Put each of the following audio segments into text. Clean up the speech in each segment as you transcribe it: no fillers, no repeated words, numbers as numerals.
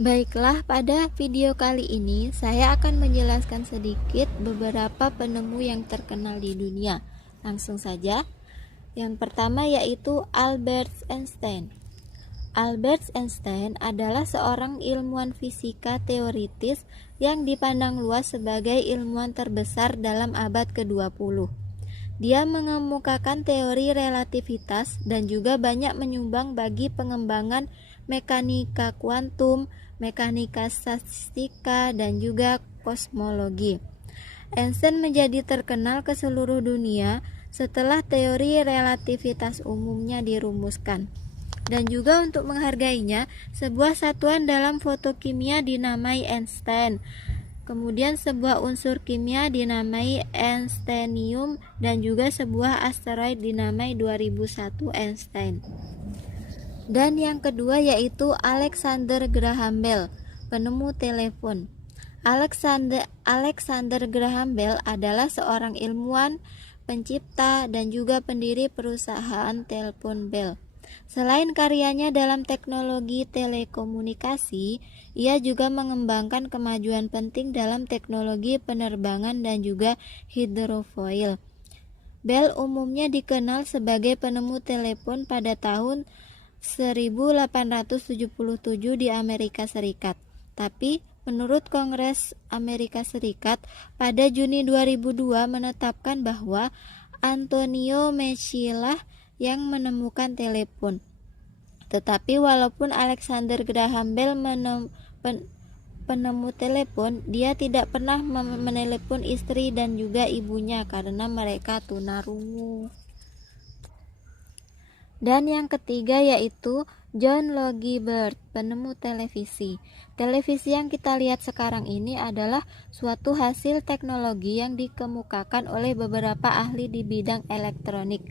Baiklah, pada video kali ini saya akan menjelaskan sedikit beberapa penemu yang terkenal di dunia. Langsung saja. Yang pertama yaitu Albert Einstein. Albert Einstein adalah seorang ilmuwan fisika teoritis yang dipandang luas sebagai ilmuwan terbesar dalam abad ke-20. Dia mengemukakan teori relativitas dan juga banyak menyumbang bagi pengembangan mekanika kuantum, mekanika statistika, dan juga kosmologi. Einstein menjadi terkenal ke seluruh dunia setelah teori relativitas umumnya dirumuskan. Dan juga untuk menghargainya, sebuah satuan dalam fotokimia dinamai Einstein. Kemudian sebuah unsur kimia dinamai Einsteinium dan juga sebuah asteroid dinamai 2001 Einstein. Dan yang kedua yaitu Alexander Graham Bell, penemu telepon. Alexander Graham Bell adalah seorang ilmuwan, pencipta, dan juga pendiri perusahaan telepon Bell. Selain karyanya dalam teknologi telekomunikasi, ia juga mengembangkan kemajuan penting dalam teknologi penerbangan dan juga hidrofoil. Bell umumnya dikenal sebagai penemu telepon pada tahun 1877 di Amerika Serikat. Tapi menurut Kongres Amerika Serikat pada Juni 2002 menetapkan bahwa Antonio Meucci lah yang menemukan telepon. Tetapi walaupun Alexander Graham Bell penemu telepon, dia tidak pernah menelepon istri dan juga ibunya karena mereka tunarungu. Dan yang ketiga yaitu John Logie Baird, penemu televisi. Televisi yang kita lihat sekarang ini adalah suatu hasil teknologi yang dikemukakan oleh beberapa ahli di bidang elektronik.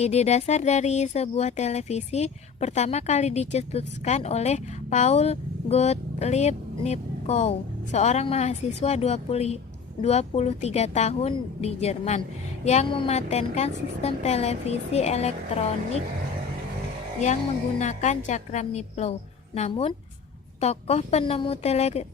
Ide dasar dari sebuah televisi pertama kali dicetuskan oleh Paul Gottlieb Nipkow, seorang mahasiswa 23 tahun di Jerman yang mematenkan sistem televisi elektronik yang menggunakan cakram Nipkow. Namun, tokoh penemu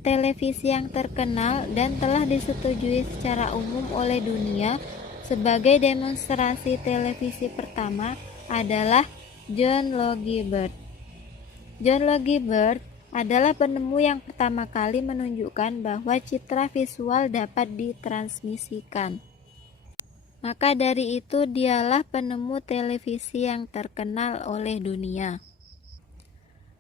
televisi yang terkenal dan telah disetujui secara umum oleh dunia sebagai demonstrasi televisi pertama adalah John Logie Baird. John Logie Baird adalah penemu yang pertama kali menunjukkan bahwa citra visual dapat ditransmisikan. Maka dari itu dialah penemu televisi yang terkenal oleh dunia.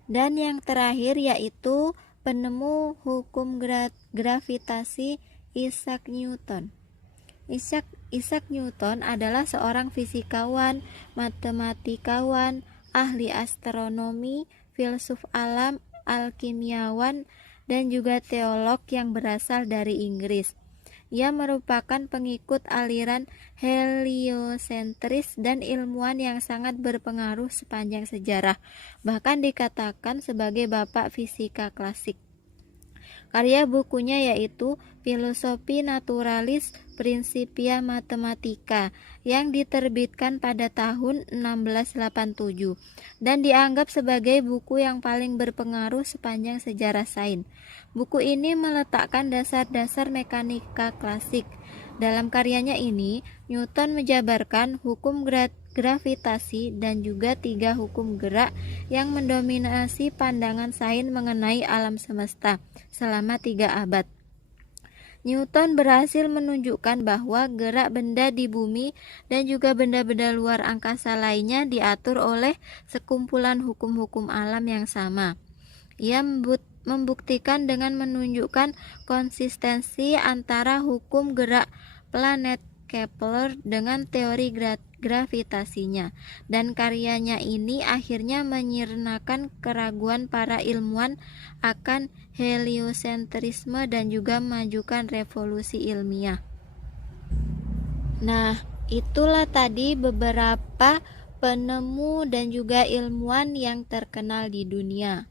Dan yang terakhir yaitu penemu hukum gravitasi Isaac Newton. Isaac Newton adalah seorang fisikawan, matematikawan, ahli astronomi, filsuf alam, alkimiawan, dan juga teolog yang berasal dari Inggris. Ia merupakan pengikut aliran heliosentris dan ilmuwan yang sangat berpengaruh sepanjang sejarah, bahkan dikatakan sebagai bapak fisika klasik. Karya bukunya yaitu Filosofi Naturalis Principia Mathematica yang diterbitkan pada tahun 1687 dan dianggap sebagai buku yang paling berpengaruh sepanjang sejarah sains. Buku ini meletakkan dasar-dasar mekanika klasik. Dalam karyanya ini, Newton menjabarkan hukum gravitasi dan juga 3 hukum gerak yang mendominasi pandangan sains mengenai alam semesta selama 3 abad. Newton berhasil menunjukkan bahwa gerak benda di bumi dan juga benda-benda luar angkasa lainnya diatur oleh sekumpulan hukum-hukum alam yang sama. Ia membuktikan dengan menunjukkan konsistensi antara hukum gerak planet Kepler dengan teori gravitasinya, dan karyanya ini akhirnya menyirnakan keraguan para ilmuwan akan heliosentrisme dan juga memajukan revolusi ilmiah. Nah, itulah tadi beberapa penemu dan juga ilmuwan yang terkenal di dunia.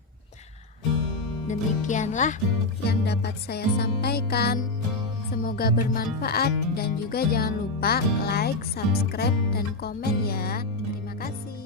Demikianlah yang dapat saya sampaikan. Semoga bermanfaat dan juga jangan lupa like, subscribe, dan komen ya. Terima kasih.